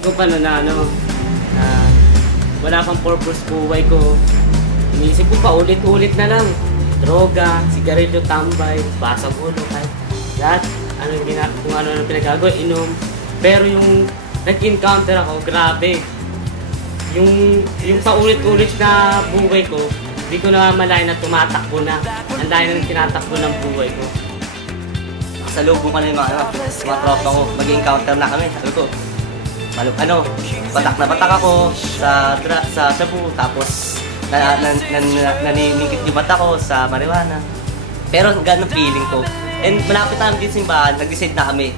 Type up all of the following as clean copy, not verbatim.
Kung paano na wala pang purpose buhay ko. Iniisip ko pa ulit-ulit na lang. Droga, sigarilyo, tambay, basag ulo, kahit lahat. Kung ano pinagagawa, inom. Pero yung nag-encounter ako, grabe. Yung paulit-ulit na buhay ko, hindi ko na malayan na tumatakbo na. Ang layo na tinatakbo ng buhay ko. Nakasalubong ka na yung mga tropa ko, mag-encounter na kami. Sabi ko, batak ako sa shabu, tapos naniningkit yung mata ko sa marijuana. Pero ganun feeling ko. And malapit namin din simbahan, nag-decide na kami.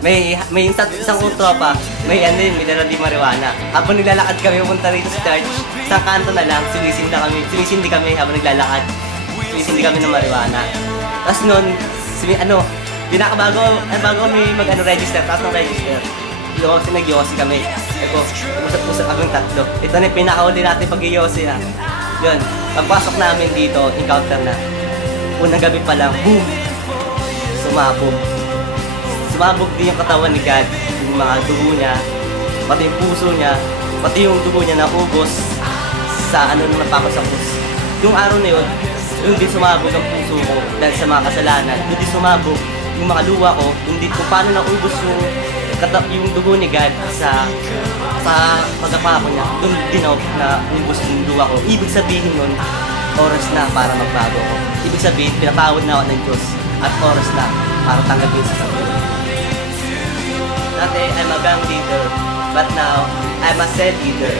May isang tropa, may dala di marijuana. Habang naglalakad kami pumunta rito sa church, isang kanto na lang, sinisindi kami habang naglalakad. Sinisindi kami ng marijuana. Tapos noon, bago kami mag-register, tapos ng register, nag-yosi kami. Eko, usap-usap kami tatlo. Ito na yung pinakauli natin pag-yosi ha. Yun, pagpasok namin dito, encounter na. Unang gabi pa lang, boom! Sumabog din yung katawan ni God, yung mga dugo niya, pati yung puso niya, pati yung dugo niya naubos sa napakasapos. Yung araw na yun, yung din sumabog ang puso ko dahil sa mga kasalanan. Yung din sumabog yung mga luha ko, yung din kung paano naubos yung dugo ni God sa pagkapako niya. Doon din na ubos yung luha ko. Ibig sabihin nun, oras na para magbago ko. Ibig sabihin, pinatawad na ako ng Diyos. At oras na para tanggapin sa sarili. Dati, I'm a gang leader, but now, I'm a cell leader.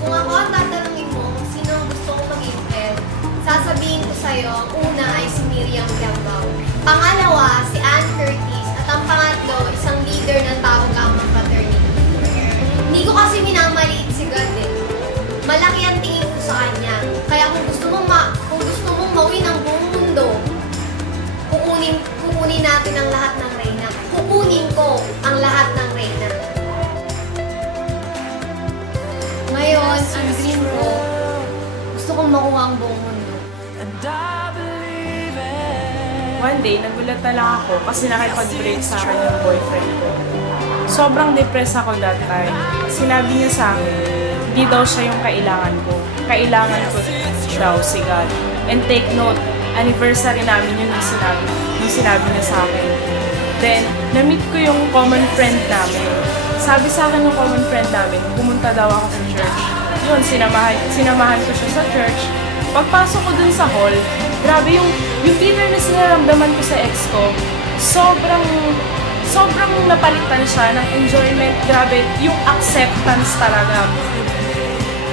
Kung ako ang tatanungin mo kung sino ang gusto kong maging friend, sasabihin ko sa'yo, ang una ay si Miriam Kiambao. Pangalawa, si Ann Curtis. At ang pangatlo, isang leader ng Tao Gamma Fraternity. Hindi ko kasi minamaliit si God eh. Malaki ang tingin ko sa kanya. Kaya kung gusto mong mawin ang buong mundo, kukunin natin ang lahat ng reyna. Kukunin ko ang lahat ng reyna. Ngayon, ang dream ko, gusto kong makuha ang buong mundo. One day, nagulat na lang ako kasi nakipag-break sa akin yung boyfriend ko. Sobrang depressed ako that time. Sinabi niya sa akin, hindi daw siya yung kailangan ko. Kailangan ko daw si God. And take note, anniversary namin yun yung sinabi niya sa akin. Then, na-meet ko yung common friend namin. Sabi sa akin ng common friend namin, pumunta daw ako sa church. Yun, sinamahan ko siya sa church. Pagpasok ko dun sa hall, grabe yung bitterness na naramdaman ko sa ex ko. Sobrang napalitan siya ng enjoyment. Grabe, yung acceptance talaga.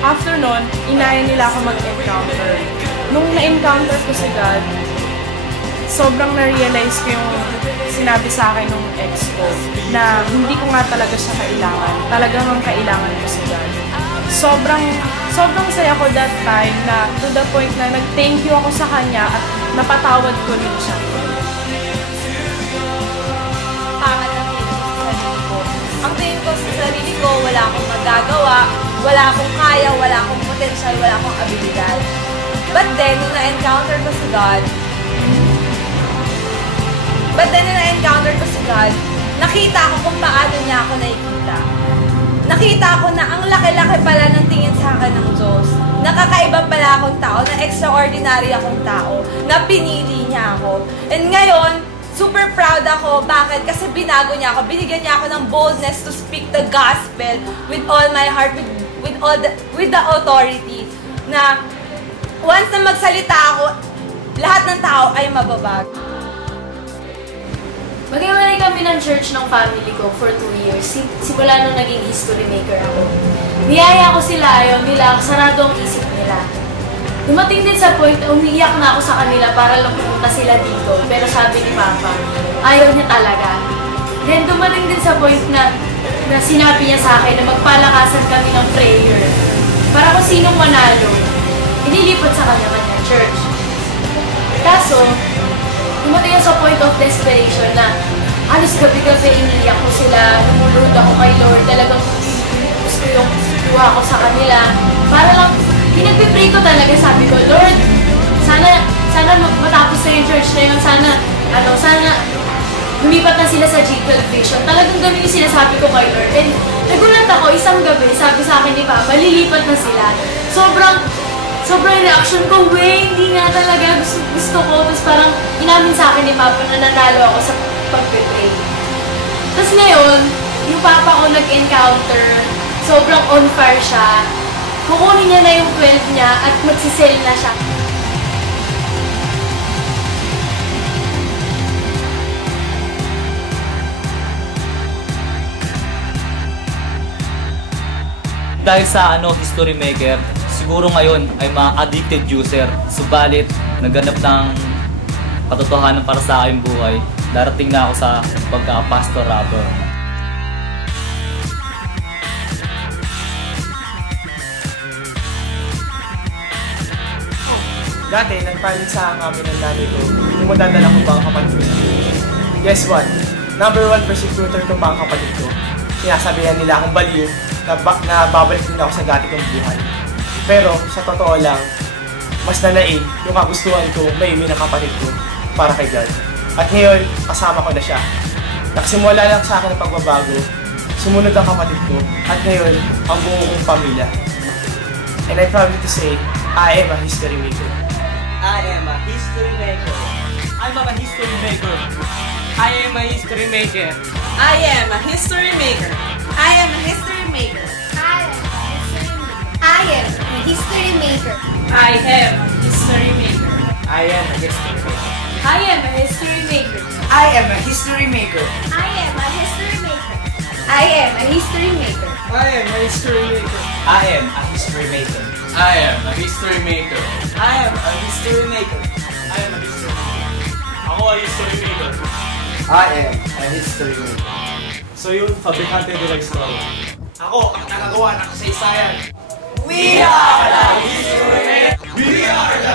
After nun, inaya nila ako mag-encounter. Nung na-encounter ko si God, sobrang na-realize ko yung sinabi sa akin ng ex ko na hindi ko nga talaga siya kailangan. Talagang ang kailangan ko si God. Sobrang saya ko that time na to the point na nag-thank you ako sa kanya at napatawad ko rin siya. Pangat ang tingin ko sa sarili ko. Ang tingin ko sa sarili ko, wala akong magagawa, wala akong kaya, wala akong potential, wala akong abilidad. But then, nung na-encounter ko si God, nakita ko kung paano niya ako nakikita. Nakita ko na ang laki-laki pala ng tingin sa akin ng Diyos. Nakakaiba pala akong tao, na extraordinary akong tao, na pinili niya ako. And ngayon, super proud ako. Bakit? Kasi binago niya ako. Binigyan niya ako ng boldness to speak the gospel with all my heart, with the authority. Na once na magsalita ako, lahat ng tao ay mababago. Maghiwalay kami ng church ng family ko for 2 years. Simula nung naging history maker ako. Niyaya ko sila, ayaw nila, sarado ang isip nila. Dumating din sa point na umiiyak na ako sa kanila para lang pumunta sila dito. Pero sabi ni Papa, ayaw niya talaga. Then dumating din sa point na sinabi niya sa akin na magpalakasan kami ng prayer. Para kung sinong manalo, inilipat sa kanya-kanya church. Kaso, dumating sa point of desperation na halos gabi-gabi iniiyak ko sila, lumulod ako kay Lord, talagang gusto yung kuha ko sa kanila. Para lang, pinagpipray ko talaga, sabi ko, Lord, sana sana matapos na yung church na yun, sana lumipat na sila sa G12 Vision. Talagang ganun yung sinasabi ko kay Lord. And nagulat ako, isang gabi, sabi sa akin ni Papa, lilipat na sila. Sobrang reaction ko, hindi nga talaga, gusto ko. Tapos parang inamin sa akin ni Papa na nanalo ako sa pag-pray. Tapos ngayon, yung Papa ko nag-encounter, sobrang on fire siya. Kukunin niya na yung 12 niya at magsisell na siya. Dahil sa history maker, siguro ngayon ay mga addicted user. Subalit, naganap ng katotohanan para sa aking buhay. Darating na ako sa pagka-pastor rapper. Dati, nagpalinsahan kami ng nanay ko kung madadala ko ba ang kapatid ko sa church. Guess what? Number 1 persecutor ko pa ang kapatid ko. Sinasabihan nila akong baliw na babalik din ako sa dati kong buhay. Pero, sa totoo lang, mas nanaig yung kagustuhan ko maimin ang kapatid ko para kay God. At ngayon, kasama ko na siya. Nakasimula lang sa akin ang pagbabago, sumunod ang kapatid ko, at ngayon, ang buo kong pamilya. And I'm proud to say, I am a history maker. I am a history maker. I'm a history maker. I am a history maker. I am a history maker. I am a history maker. I am a history maker. I am a history maker. I am a history maker. I am a history maker. I am a history maker. I am a history maker. I am a history maker. I am a history maker. I am a history maker. I am a history maker. I am a history maker. I am a history maker. Ako ay history maker. I am a history maker. So yun, fabrikante de la historia. Ako ang tagagawa ng kasaysayan. We are the We are the